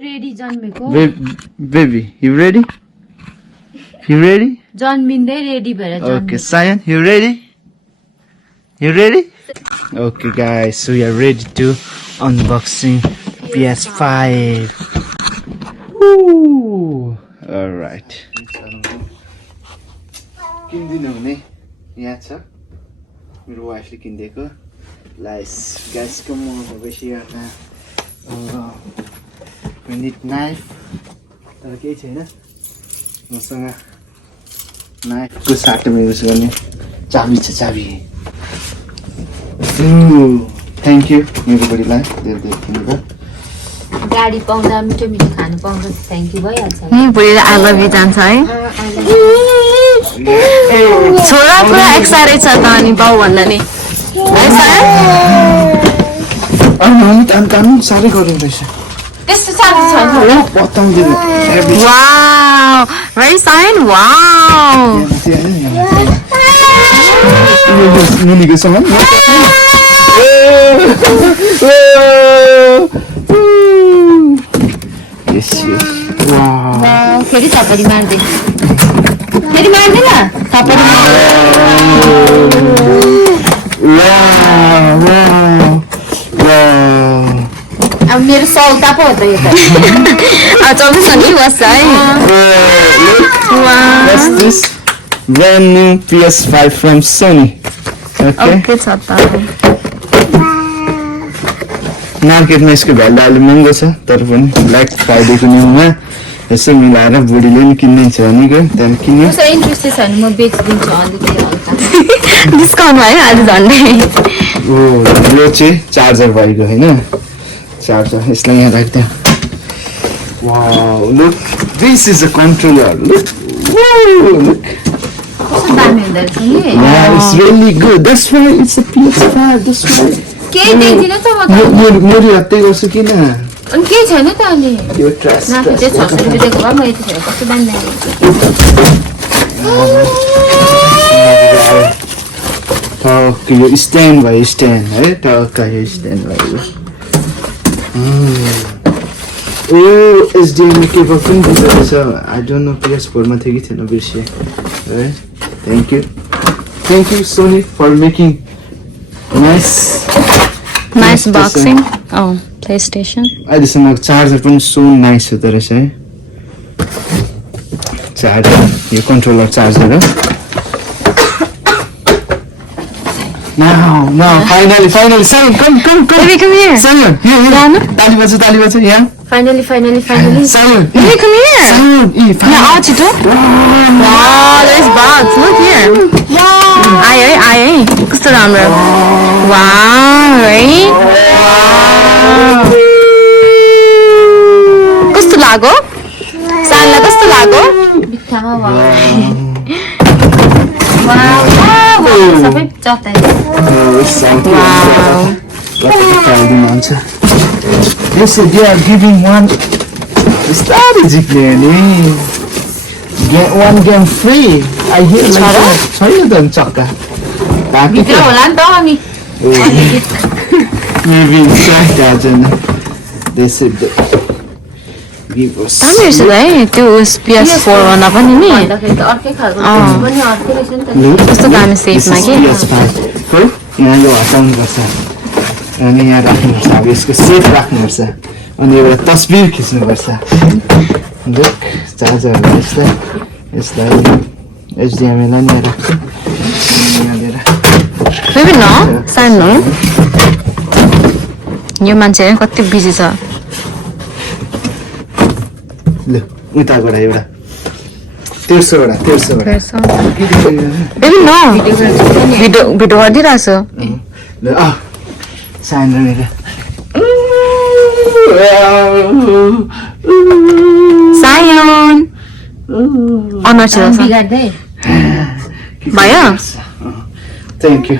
Ready जन्मेको Baby, you ready? You ready? जन्मिँदै ready भएर Okay, Sayan, you ready? You ready? Okay, guys, so we are ready to unboxing PS5. Woo! All right. किन्दिनु हुने यहाँ छ मेरो वाइफले किन्दिएको लाइस ग्यासको मो बेसी यहाँ we need knife तर केही छैन मसँग नाइफको साटोमा युज गर्ने चाबी छ चाबी थ्याङ्क यू मेरो बुढीलाई धेरै धेरै किनेको गाडी पाउँदा मिठो मिठो खानु पाउँदा थ्याङ्क यू भइहाल्छ नि बुढीले आई लभ यु जान्छ है छोरा पुरा एक्साइटेड छ त अनि बाउ भन्दा नि तानु साह्रै गर्नु रहेछ त्यस्तो साह्रो छैन बताउँदिनु वाउ very fine wow मुनिको सामान yes yes wow फेरि थपडी मार्दै फेरि मार्दैन थपडी अब मेरो सौता पो हो त यो त चौबिस नि बस है what's this brand new PS5 from Sony okay okay छ त मार्केटमा यसको भ्यालु अलि महँगो छ तर पनि ब्ल्याक फ्राइडेको न्युमा यसो मिलाएर बुढीले पनि किन्दिन्छ भनेको त्यहाँदेखि किन्यो कसै इन्ट्रेस्टेड छ भने म बेचिदिन्छु अलिकति हल्का डिस्काउन्ट भयो आज झन्डै ओ यो चाहिँ चार्जर भएको हैन चार्जर यसलाई यहाँ राख्दै wow look this is a controller look look कस्तो दामी हुँदो रहेछ नि yeah it's really good that's why it's a PS5 that's why केही देख्दिन त म त मेरो हातै गर्छु किन अनि केही छैन त अनि यो ट्रास नाफे चाहिँ 600 रुपैयाँ दिएको भए म यतिखेर कस्तो दामी लाग्यो टक्क यो स्ट्यान्ड भयो स्ट्यान्ड है टक्क यो स्ट्यान्ड भयो ओ एचडिएमआई केबल पनि दिँदो रहेछ आई डोन्ट नो PS4 मा थियो कि थिएन बिर्सिएँ है thank you Sony for making nice boxing ओ प्ले स्टेसन अहिलेसम्म चार्जर पनि सो नाइस हुँदो रहेछ है चार्जर यो कन्ट्रोलर चार्जर हो Now, finally, Simon, come. Baby, come here. Simon, here. Tali baja, yeah. Finally. Simon, Baby, come here. Simon, Now, out you do. Wow, there's bugs. Look here. Wow. Aye. Kasto राम्रो. Wow, right? कस्तो लाग्यो? सानलाई कस्तो लाग्यो? बित्थामा wow सबै चताइ Yes, they are giving one strategy planning. Get one game free. I hear like that. Sorry, don't talk. भित्र होला नि त अनि Maybe inside that and they said that give us. दामी रहेछ है त्यो PS4 भन्दा पनि नि भन्दाखेरि त अर्कै खालको पनि अर्कै रहेछ नि त कस्तो दामी सेपमा के PS5 हो यहाँ यो हटाउनु पर्छ अनि यहाँ राख्नुपर्छ अब यसको सेप राख्नुपर्छ अनि एउटा तस्बिर खिच्नुपर्छ लुक चार्जर यसलाई एचडिएमआई लाई यहाँ राख्छु यहाँ लिएर बेबी न सानो यो मान्छे कति बिजी छ ल उताबाट एउटा तेर्सोबाट बेबी न भिडियो गरिदिरहेछ ल सानो मेरो सायन अनुहार छ बिगार्दै भयो थ्याङ्क यू